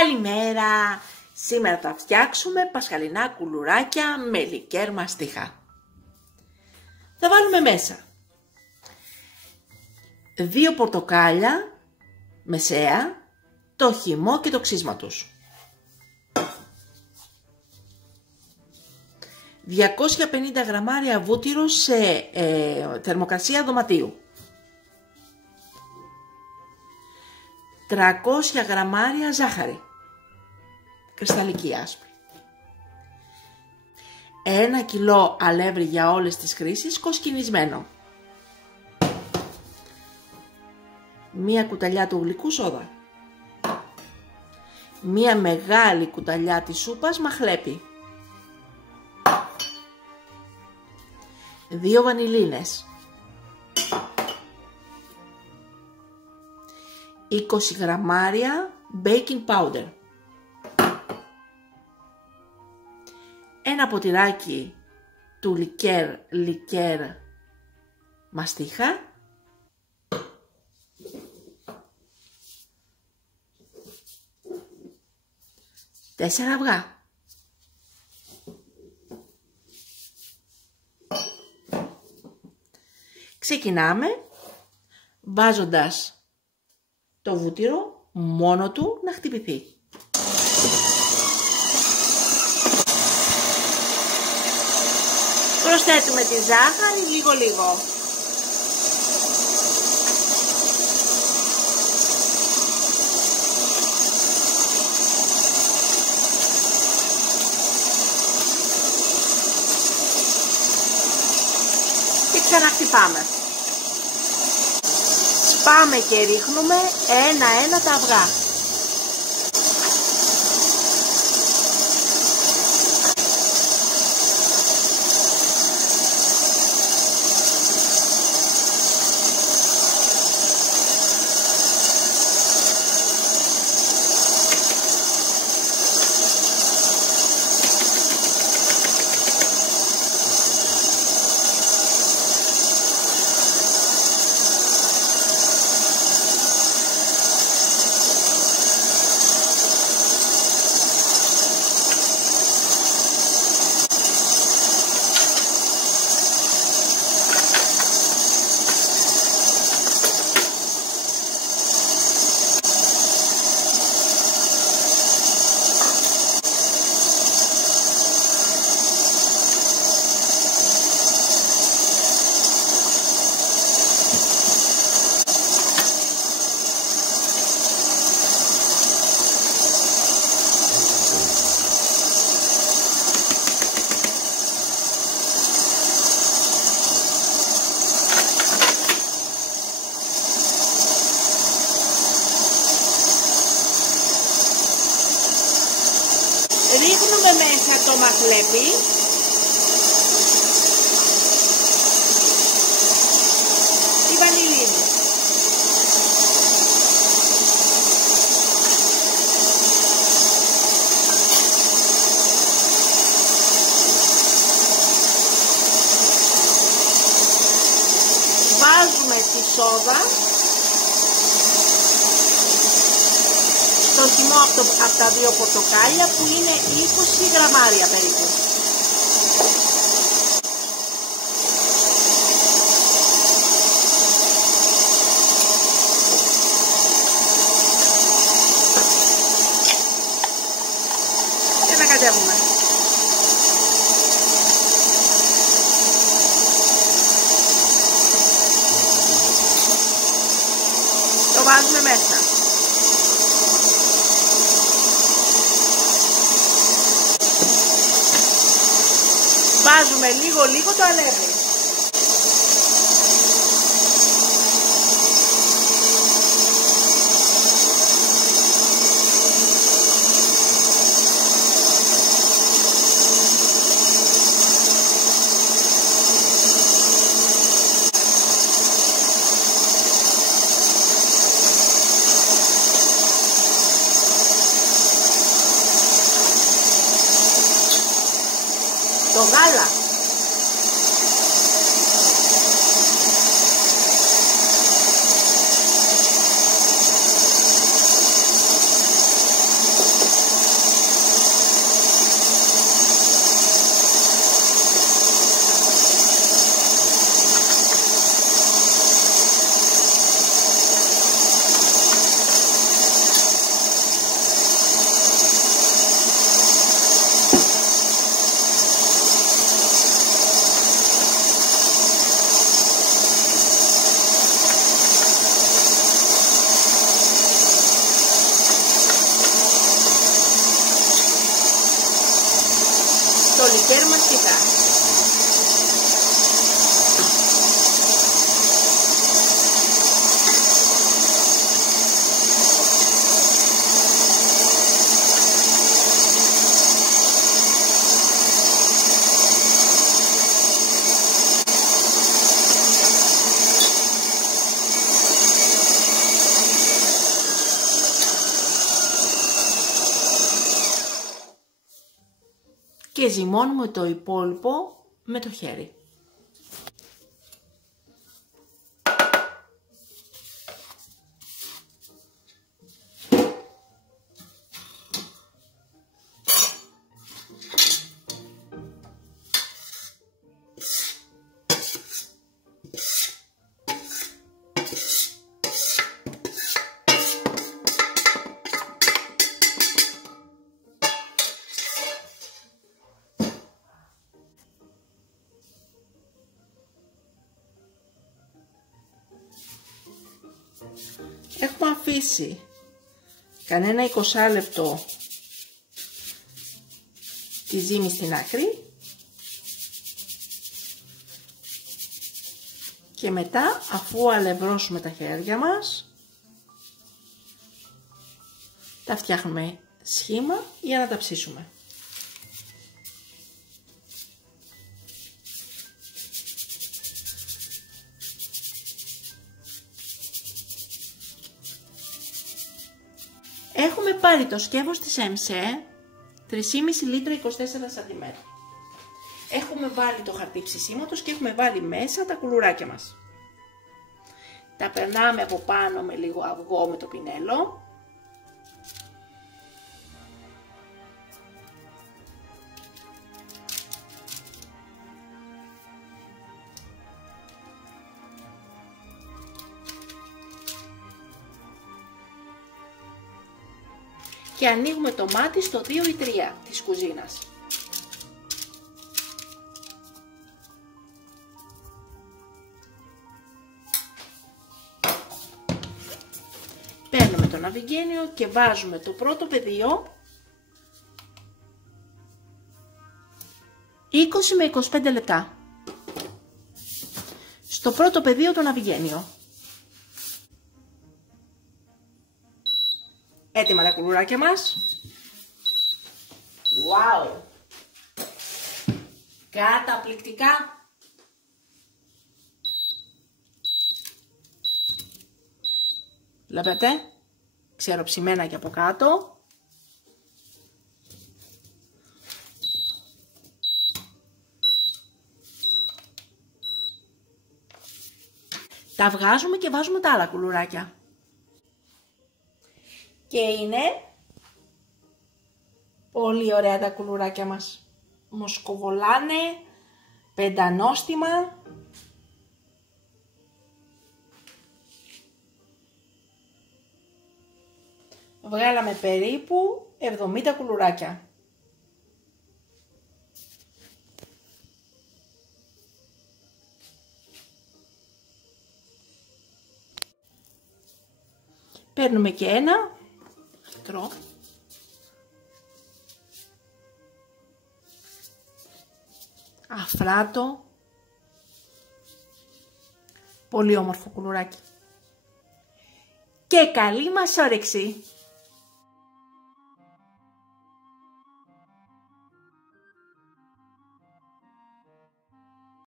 Καλημέρα! Σήμερα θα φτιάξουμε πασχαλινά κουλουράκια με λικέρ μαστίχα. Θα βάλουμε μέσα 2 πορτοκάλια μεσαία, το χυμό και το ξύσμα τους. 250 γραμμάρια βούτυρο σε θερμοκρασία δωματίου. 300 γραμμάρια ζάχαρη, κρυσταλλική άσπρη. 1 κιλό αλεύρι για όλες τις χρήσεις, κοσκινισμένο. 1 κουταλιά του γλυκού σόδα. 1 μεγάλη κουταλιά της σούπας μαχλέπι. 2 βανιλίνες. 20 γραμμάρια baking powder. 1 ποτηράκι του λικέρ μαστίχα. 4 αυγά. Ξεκινάμε βάζοντας το βούτυρο μόνο του να χτυπηθεί. Προσθέτουμε τη ζάχαρη λίγο. Και ξαναχτυπάμε. Σπάμε και ρίχνουμε ένα-ένα τα αυγά. Ρίχνουμε μέσα το μαχλέπι. Τη βανιλίνη. Βάζουμε τη σόδα. Το χυμό από τα 2 πορτοκάλια που είναι 20 γραμμάρια περίπου. Και να κατέβουμε. Το βάζουμε μέσα. Βάζουμε λίγο το αλεύρι. Το γάλα. μελικέρ μαστιχά. Και ζυμώνουμε το υπόλοιπο με το χέρι. Έχουμε αφήσει κανένα 20 λεπτό τη ζύμη στην άκρη και μετά, αφού αλευρώσουμε τα χέρια μας, τα φτιάχνουμε σχήμα για να τα ψήσουμε. Έχουμε πάρει το σκεύος της ΕΜΣΕ 3,5 λίτρα 24 cm. Έχουμε βάλει το χαρτί ψησίματος και έχουμε βάλει μέσα τα κουλουράκια μας. Τα περνάμε από πάνω με λίγο αυγό με το πινέλο. Και ανοίγουμε το μάτι στο 2 ή 3 της κουζίνας. Παίρνουμε το ναυιγένιο και βάζουμε το πρώτο πεδίο 20 με 25 λεπτά. Στο πρώτο πεδίο το ναυιγένιο. Έτοιμα τα κουλουράκια μας. Wow! Καταπληκτικά! Βλέπετε, ξεροψημένα και από κάτω. Τα βγάζουμε και βάζουμε τα άλλα κουλουράκια. Και είναι πολύ ωραία τα κουλουράκια μας. Μοσκοβολάνε, πεντανόστιμα. Βγάλαμε περίπου 70 κουλουράκια. Παίρνουμε και ένα λιτρό. Αφράτο. Πολύ όμορφο κουλουράκι. Και καλή μας όρεξη!